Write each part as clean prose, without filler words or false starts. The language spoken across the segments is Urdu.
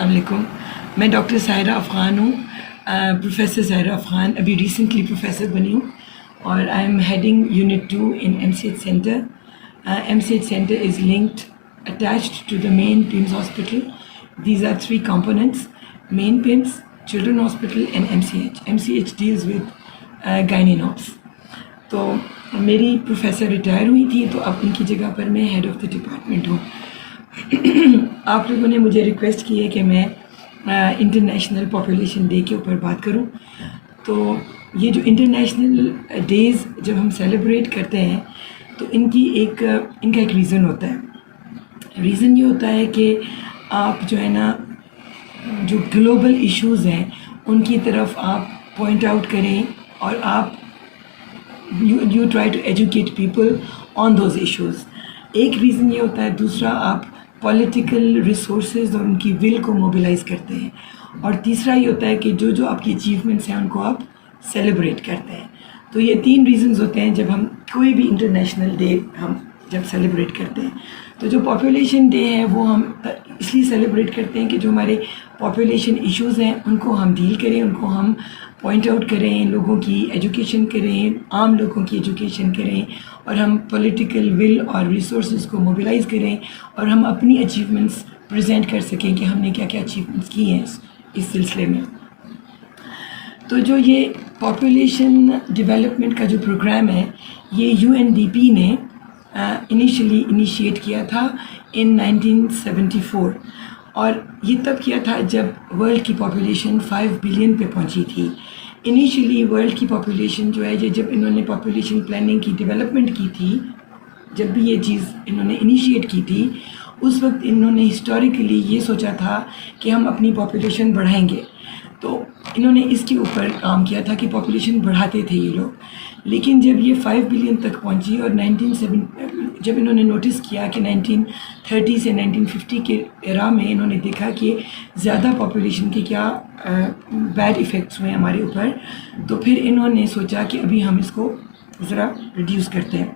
السلام علیکم. میں ڈاکٹر سائرہ افغان ہوں, پروفیسر سائرہ افغان. ابھی ریسنٹلی پروفیسر بنی ہوں اور I M heading unit 2 in MCH centre. MCH centre is linked attached to the main PIMS hospital. These are three components: main PIMS, Children Hospital and MCH. MCH deals with gynae-obs. تو میری پروفیسر ریٹائر ہوئی تھی تو اب ان کی جگہ پر میں ہیڈ آف دا ڈپارٹمنٹ ہوں. آپ لوگوں نے مجھے ریکویسٹ کی ہے کہ میں انٹرنیشنل پاپولیشن ڈے کے اوپر بات کروں. تو یہ جو انٹرنیشنل ڈیز جب ہم سیلیبریٹ کرتے ہیں تو ان کا ایک ریزن ہوتا ہے. ریزن یہ ہوتا ہے کہ آپ جو ہے نا جو گلوبل ایشوز ہیں ان کی طرف آپ پوائنٹ آؤٹ کریں اور آپ you try to educate people on those issues. ایک ریزن یہ ہوتا ہے. دوسرا آپ پولیٹیکل ریسورسز اور ان کی ول کو موبلائز کرتے ہیں. اور تیسرا یہ ہوتا ہے کہ جو آپ کی اچیومنٹس ہیں ان کو آپ سیلیبریٹ کرتے ہیں. تو یہ تین ریزنز ہوتے ہیں جب ہم کوئی بھی انٹرنیشنل ڈے ہم جب سیلیبریٹ کرتے ہیں. تو جو پاپولیشن ڈے ہے وہ ہم اس لیے سیلیبریٹ کرتے ہیں کہ جو ہمارے پاپولیشن ایشوز ہیں ان کو ہم ڈیل کریں, ان کو ہم پوائنٹ آؤٹ کریں, لوگوں کی ایجوکیشن کریں, عام لوگوں کی ایجوکیشن کریں, اور ہم پولیٹیکل ول اور ریسورسز کو موبلائز کریں اور ہم اپنی اچیومنٹس پریزنٹ کر سکیں کہ ہم نے کیا کیا اچیومنٹس کی ہیں اس سلسلے میں. تو جو یہ پاپولیشن ڈیولپمنٹ کا جو پروگرام ہے یہ UNDP نے انیشیٹ کیا تھا ان 1974, اور یہ تب کیا تھا جب ورلڈ کی پاپولیشن 5 بلین پہ پہنچی تھی. انیشیلی ورلڈ کی پاپولیشن جو ہے جب انہوں نے پاپولیشن پلاننگ کی ڈیولپمنٹ کی تھی, جب بھی یہ چیز انہوں نے انیشیٹ کی تھی, اس وقت انہوں نے ہسٹوریکلی یہ سوچا تھا کہ ہم اپنی پاپولیشن بڑھائیں گے. تو انہوں نے اس کے اوپر کام کیا تھا کہ پاپولیشن بڑھاتے تھے یہ لوگ. لیکن جب یہ 5 بلین تک پہنچی اور جب انہوں نے نوٹس کیا کہ 1930 سے 1950 کے ایرا میں انہوں نے دیکھا کہ زیادہ پاپولیشن کے کیا بیڈ ایفیکٹس ہوئے ہمارے اوپر, تو پھر انہوں نے سوچا کہ ابھی ہم اس کو ذرا ریڈیوس کرتے ہیں.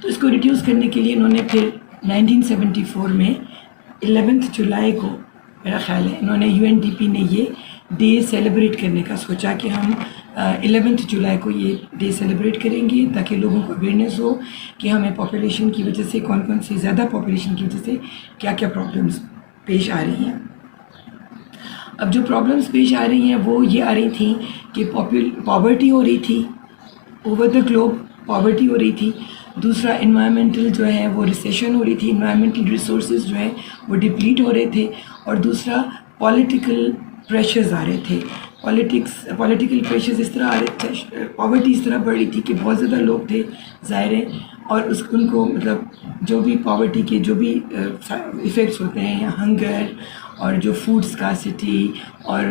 تو اس کو ریڈیوس کرنے کے لیے انہوں نے پھر 1974 میں 11 جولائی کو میرا خیال ہے انہوں نے UNDP نے یہ ڈے سیلیبریٹ کرنے کا سوچا کہ ہم 11 جولائی کو یہ ڈے سیلیبریٹ کریں گے تاکہ لوگوں کو اویئرنیس ہو کہ ہمیں پاپولیشن کی وجہ سے کون سی زیادہ پاپولیشن کی وجہ سے کیا کیا پرابلمس پیش آ رہی ہیں. اب جو پرابلمس پیش آ رہی ہیں وہ یہ آ رہی تھیں کہ پاورٹی ہو رہی تھی اوور دا گلوب, پاورٹی ہو رہی تھی. دوسرا انوائرمنٹل جو ہے وہ ریسیشن ہو رہی تھی, انوائرمنٹل ریسورسز جو ہے وہ ڈپلیٹ ہو رہے تھے. اور دوسرا پولیٹیکل پریشرز آ رہے تھے. پولیٹیکل پریشرز اس طرح آ رہے تھے, پاورٹی اس طرح بڑھ رہی تھی کہ بہت زیادہ لوگ تھے ظاہر ہے, اور ان کو مطلب جو بھی پاورٹی کے جو بھی ایفیکٹس ہوتے ہیں, یا ہنگر اور جو فوڈ اسکارسٹی اور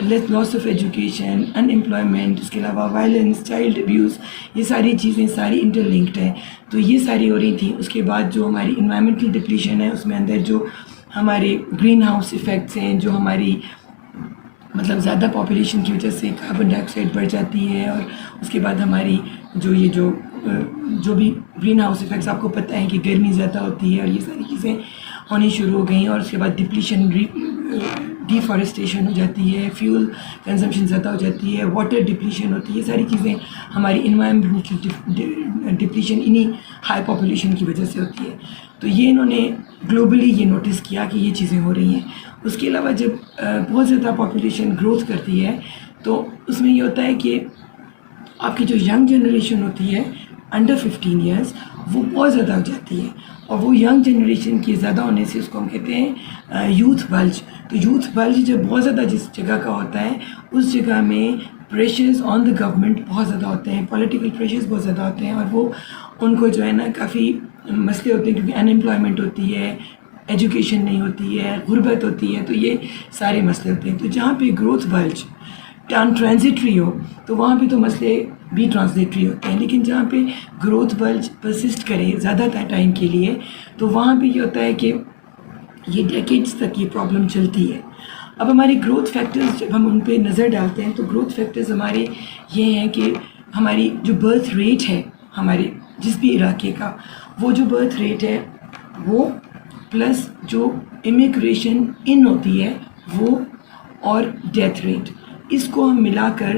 لاس آف ایجوکیشن, ان امپلائمنٹ, اس کے علاوہ وائلنس, چائلڈ ابیوز, یہ ساری چیزیں ساری انٹر لنکڈ ہیں. تو یہ ساری ہو رہی تھیں. اس کے بعد جو ہماری انوائرمنٹل ڈپلیشن ہے اس میں اندر جو ہمارے گرین ہاؤس ایفیکٹس ہیں, جو ہماری مطلب زیادہ پاپولیشن کی وجہ سے کاربن ڈائی آکسائڈ بڑھ جاتی ہے, اور اس کے بعد ہماری جو بھی گرین ہاؤس ایفیکٹس آپ کو پتہ ہے کہ گرمی زیادہ ہوتی ہے اور یہ ساری چیزیں ہونی شروع ہو گئیں. اور اس کے بعد ڈپلیشن, ڈیفارسٹیشن ہو جاتی ہے, فیول کنزمپشن زیادہ ہو جاتی ہے, واٹر ڈپلیشن ہوتی ہے. یہ ساری چیزیں ہماری انوائرمنٹل ڈپلیشن انہی ہائی پاپولیشن کی وجہ سے ہوتی ہے. تو یہ انہوں نے گلوبلی یہ نوٹس کیا کہ یہ چیزیں ہو رہی ہیں. اس کے علاوہ جب بہت زیادہ پاپولیشن گروتھ کرتی ہے تو اس میں یہ ہوتا ہے کہ آپ کی جو ینگ جنریشن ہوتی ہے انڈر 15 ایئرس وہ بہت زیادہ ہو جاتی ہے, اور وہ ینگ جنریشن کے زیادہ ہونے سے اس کو ہم کہتے ہیں یوتھ بلج. تو یوتھ بلج جب بہت زیادہ جس جگہ کا ہوتا ہے اس جگہ میں پریشرز آن دا گورنمنٹ بہت زیادہ ہوتے ہیں, پولیٹیکل پریشرز بہت زیادہ ہوتے ہیں, اور وہ ان کو جو ہے نا کافی مسئلے ہوتے ہیں کیونکہ ان امپلائمنٹ ہوتی ہے, ایجوکیشن نہیں ہوتی ہے, غربت ہوتی ہے. تو یہ سارے مسئلے ہوتے ہیں. تو جہاں پہ گروتھ بلج ٹرانزیٹری ہو تو وہاں پہ تو مسئلے بھی ٹرانزیٹری ہوتے ہیں, لیکن جہاں پہ گروتھ بلج پرسسٹ کرے زیادہ ٹائم کے لیے تو وہاں پہ یہ ہوتا ہے کہ یہ ڈیکیڈز تک یہ پرابلم چلتی ہے. اب ہمارے گروتھ فیکٹرز جب ہم ان پہ نظر ڈالتے ہیں تو گروتھ فیکٹرز ہمارے یہ ہیں کہ ہماری جو برتھ ریٹ ہے ہمارے جس بھی علاقے کا, وہ جو برتھ ریٹ ہے وہ پلس جو امیگریشن ان ہوتی ہے وہ اور ڈیتھ ریٹ، اس کو ہم ملا کر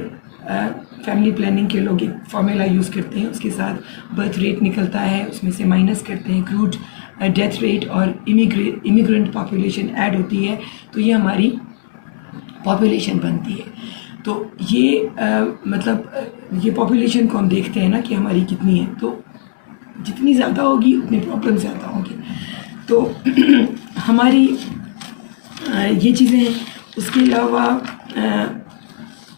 فیملی پلاننگ کے لوگ ایک فارمولا یوز کرتے ہیں، اس کے ساتھ برتھ ریٹ نکلتا ہے، اس میں سے مائنس کرتے ہیں کروڈ ڈیتھ ریٹ اور امیگرینٹ پاپولیشن ایڈ ہوتی ہے، تو یہ ہماری پاپولیشن بنتی ہے. تو یہ مطلب یہ پاپولیشن کو ہم دیکھتے ہیں نا کہ ہماری کتنی ہے، تو جتنی زیادہ ہوگی اتنے پرابلم زیادہ ہوں گے. تو ہماری یہ چیزیں ہیں. اس کے علاوہ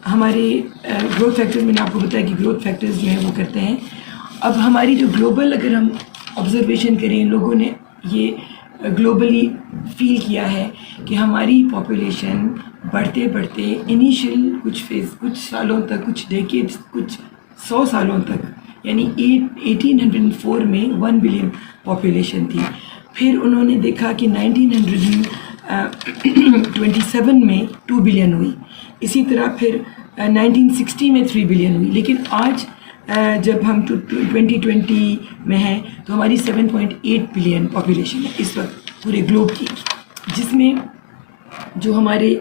ہمارے گروتھ فیکٹر، میں نے آپ کو بتایا کہ گروتھ فیکٹرز جو ہیں وہ کرتے ہیں. اب ہماری جو گلوبل اگر ہم آبزرویشن کریں، لوگوں نے یہ گلوبلی فیل کیا ہے کہ ہماری پاپولیشن بڑھتے بڑھتے انیشیل کچھ سالوں تک، کچھ ڈیکیڈز، کچھ 100 سالوں تک، یعنی 1804 میں 1 بلین پاپولیشن تھی. پھر انہوں نے دیکھا کہ 1927 میں 2 بلین ہوئی، اسی طرح پھر 1960 میں 3 بلین ہوئی. لیکن آج جب ہم 2020 میں ہیں تو ہماری 7.8 بلین پاپولیشن ہے اس وقت پورے گلوب کی، جس میں جو ہمارے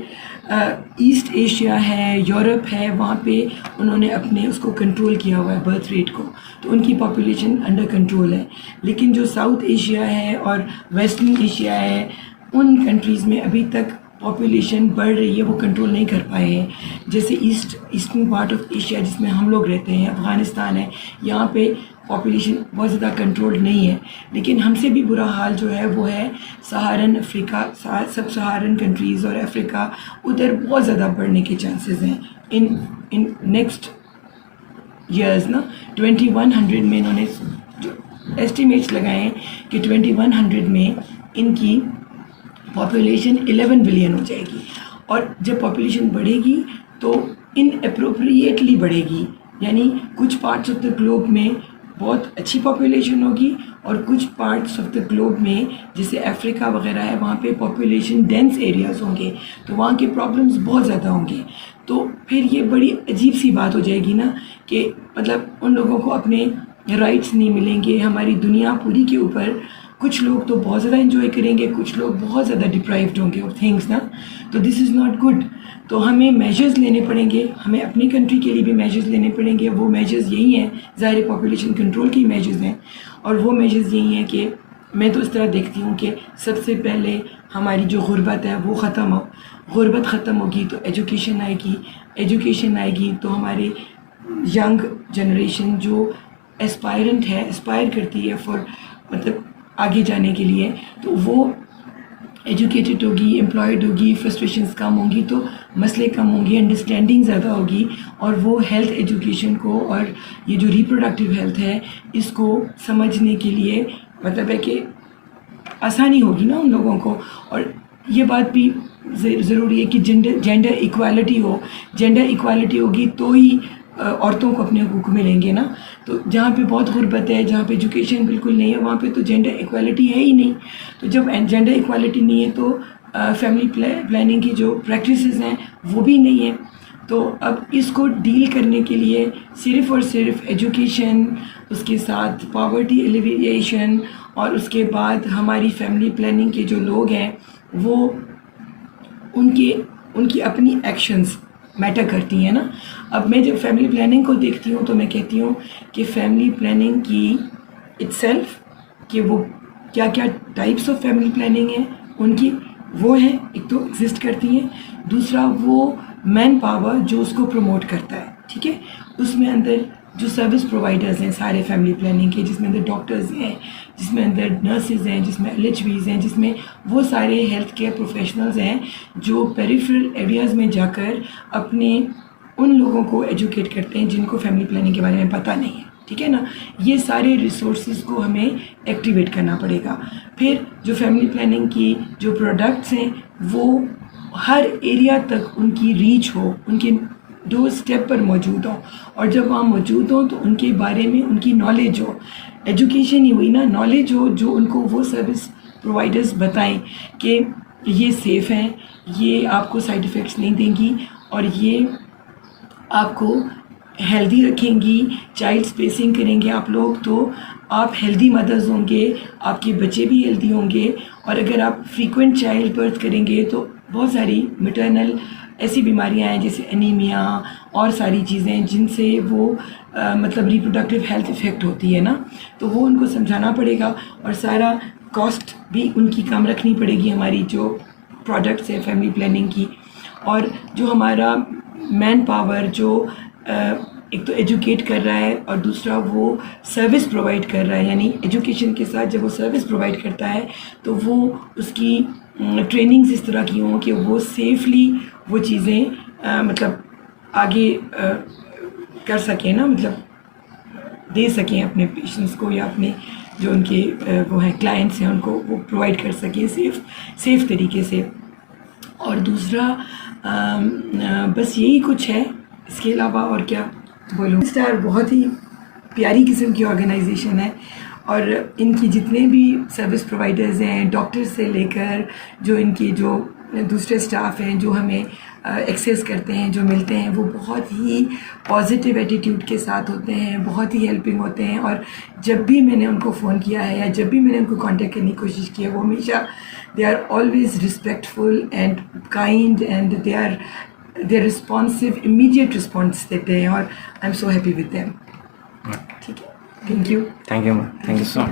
ایسٹ ایشیا ہے، یورپ ہے، وہاں پہ انہوں نے اپنے اس کو کنٹرول کیا ہوا ہے برتھ ریٹ کو، تو ان کی پاپولیشن انڈر کنٹرول ہے. لیکن جو ساؤتھ ایشیا ہے اور ویسٹرن ایشیا ہے، ان کنٹریز میں ابھی تک پاپولیشن بڑھ رہی ہے، وہ کنٹرول نہیں کر پائے ہیں. جیسے ایسٹرن پارٹ آف ایشیا جس میں ہم لوگ رہتے ہیں، افغانستان ہے، یہاں پہ پاپولیشن بہت زیادہ کنٹرول نہیں ہے. لیکن ہم سے بھی برا حال جو ہے وہ ہے سہارن افریقہ، سب سہارن کنٹریز اور افریقہ، ادھر بہت زیادہ بڑھنے کے چانسز ہیں ان نیکسٹ ایئرز نا. 2100 میں انہوں نے جو ایسٹیمیٹس لگائے ہیں کہ 2100 میں ان کی پاپولیشن 11 بلین ہو جائے گی. اور جب پاپولیشن بڑھے گی تو ان اپروپریٹلی بڑھے گی، یعنی کچھ پارٹس آف دا گلوب میں بہت اچھی پاپولیشن ہوگی اور کچھ پارٹس آف دا گلوب میں جیسے افریقہ وغیرہ ہے، وہاں پہ پاپولیشن ڈینس ایریاز ہوں گے، تو وہاں کے پرابلمس بہت زیادہ ہوں گے. تو پھر یہ بڑی عجیب سی بات ہو جائے گی نا کہ مطلب ان لوگوں کو اپنے رائٹس نہیں ملیں گے. ہماری دنیا پوری کے اوپر کچھ لوگ تو بہت زیادہ انجوائے کریں گے، کچھ لوگ بہت زیادہ ڈپرائیوڈ ہوں گے آف تھنگس نا. تو دس از ناٹ گڈ. تو ہمیں میجرز لینے پڑیں گے، ہمیں اپنی کنٹری کے لیے بھی میجرز لینے پڑیں گے. وہ میجرز یہی ہیں، ظاہر پاپولیشن کنٹرول کی میجرز ہیں، اور وہ میجرز یہی ہیں کہ میں تو اس طرح دیکھتی ہوں کہ سب سے پہلے ہماری جو غربت ہے وہ ختم ہو. غربت ختم ہوگی تو ایجوکیشن آئے گی، ایجوکیشن آئے گی تو ہمارے ینگ جنریشن جو اسپائر کرتی ہے فار مطلب آگے جانے کے لیے، تو وہ ایجوکیٹڈ ہوگی، امپلائڈ ہوگی، فرسٹریشنز کم ہوں گی، تو مسئلے کم ہوں گے، انڈرسٹینڈنگ زیادہ ہوگی، اور وہ ہیلتھ ایجوکیشن کو اور یہ جو ریپروڈکٹیو ہیلتھ ہے اس کو سمجھنے کے لیے مطلب ہے کہ آسانی ہوگی نا ان لوگوں کو. اور یہ بات بھی ضروری ہے کہ جینڈر ایکوالٹی ہو. جینڈر ایکوالٹی ہوگی تو ہی عورتوں کو اپنے حقوق ملیں گے نا. تو جہاں پہ بہت غربت ہے، جہاں پہ ایجوکیشن بالکل نہیں ہے، وہاں پہ تو جینڈر ایکوالٹی ہے ہی نہیں. تو جب جینڈر ایکوالٹی نہیں ہے تو فیملی پلاننگ کی جو پریکٹسز ہیں وہ بھی نہیں ہیں. تو اب اس کو ڈیل کرنے کے لیے صرف اور صرف ایجوکیشن، اس کے ساتھ پاورٹی ایلیویشن، اور اس کے بعد ہماری فیملی پلاننگ کے جو لوگ ہیں وہ ان کی اپنی ایکشنز میٹر کرتی ہیں نا. اب میں جب فیملی پلاننگ کو دیکھتی ہوں تو میں کہتی ہوں کہ فیملی پلاننگ کی اٹ سیلف کہ وہ کیا کیا ٹائپس آف فیملی پلاننگ ہیں ان کی، وہ ہیں ایک تو ایگزسٹ کرتی ہیں. دوسرا وہ مین پاور جو اس کو پروموٹ کرتا ہے، ٹھیک ہے، اس میں اندر جو سروس پرووائڈرز ہیں سارے فیملی پلاننگ کے، جس میں اندر ڈاکٹرز ہیں، جس میں اندر نرسز ہیں، جس میں LHVs ہیں، جس میں وہ سارے ہیلتھ کیئر پروفیشنلز ہیں جو پیریفرل ایریاز میں جا کر اپنے ان لوگوں کو ایجوکیٹ کرتے ہیں جن کو فیملی پلاننگ کے بارے میں پتہ نہیں ہے، ٹھیک ہے نا. یہ سارے ریسورسز کو ہمیں ایکٹیویٹ کرنا پڑے گا. پھر جو فیملی پلاننگ کی جو پروڈکٹس ہیں وہ ہر ایریا تک ان کی ریچ ہو، ان کے ڈور اسٹیپ پر موجود ہوں، اور جب وہاں موجود ہوں تو ان کے بارے میں ان کی نالج ہو. ایجوکیشن ہی ہوئی نا، نالج ہو جو ان کو وہ سروس پرووائڈرز بتائیں کہ یہ سیف ہیں، یہ آپ کو سائیڈ ایفیکٹس نہیں دیں گی، اور یہ آپ کو ہیلدی رکھیں گی, چائلڈ اسپیسنگ کریں گے آپ لوگ, تو آپ ہیلدی مدرز ہوں گے, آپ کے بچے بھی ہیلدی ہوں گے. اور اگر آپ فریکوینٹ چائلڈ برتھ کریں گے تو بہت ساری میٹرنل ایسی بیماریاں ہیں جیسے انیمیا اور ساری چیزیں جن سے وہ مطلب ریپروڈکٹیو ہیلتھ افیکٹ ہوتی ہے نا, تو وہ ان کو سمجھانا پڑے گا. اور سارا کاسٹ بھی ان کی کم رکھنی پڑے گی, ہماری جو پروڈکٹس ہے فیملی پلاننگ کی. اور جو ہمارا مین پاور جو ایک تو ایجوکیٹ کر رہا ہے اور دوسرا وہ سروس پرووائڈ کر رہا ہے, یعنی ایجوکیشن کے ساتھ جب وہ سروس پرووائڈ کرتا ہے تو وہ اس کی ٹریننگز اس طرح کی ہوں کہ وہ سیفلی وہ چیزیں مطلب آگے کر سکیں نا, مطلب دے سکیں اپنے پیشنٹس کو یا اپنے جو ان کے وہ ہیں کلائنٹس ہیں ان کو وہ پرووائڈ کر سکیں سیف طریقے سے. اور دوسرا بس یہی کچھ ہے, اس کے علاوہ اور کیا بولوں. اسٹار بہت ہی پیاری قسم کی آرگنائزیشن ہے, اور ان کی جتنے بھی سروس پرووائڈرز ہیں, ڈاکٹر سے لے کر جو ان کے جو دوسرے اسٹاف ہیں جو ہمیں ایکسیس کرتے ہیں, جو ملتے ہیں, وہ بہت ہی پازیٹیو ایٹیٹیوڈ کے ساتھ ہوتے ہیں, بہت ہی ہیلپنگ ہوتے ہیں. اور جب بھی میں نے ان کو فون کیا ہے یا جب بھی میں نے ان کو کانٹیکٹ کرنے کی کوشش کی ہے, وہ ہمیشہ they are always respectful and kind and they are responsive, immediate response دیتے ہیں, اور I am so happy with them. ٹھیک ہے, thank you. Thank you so much.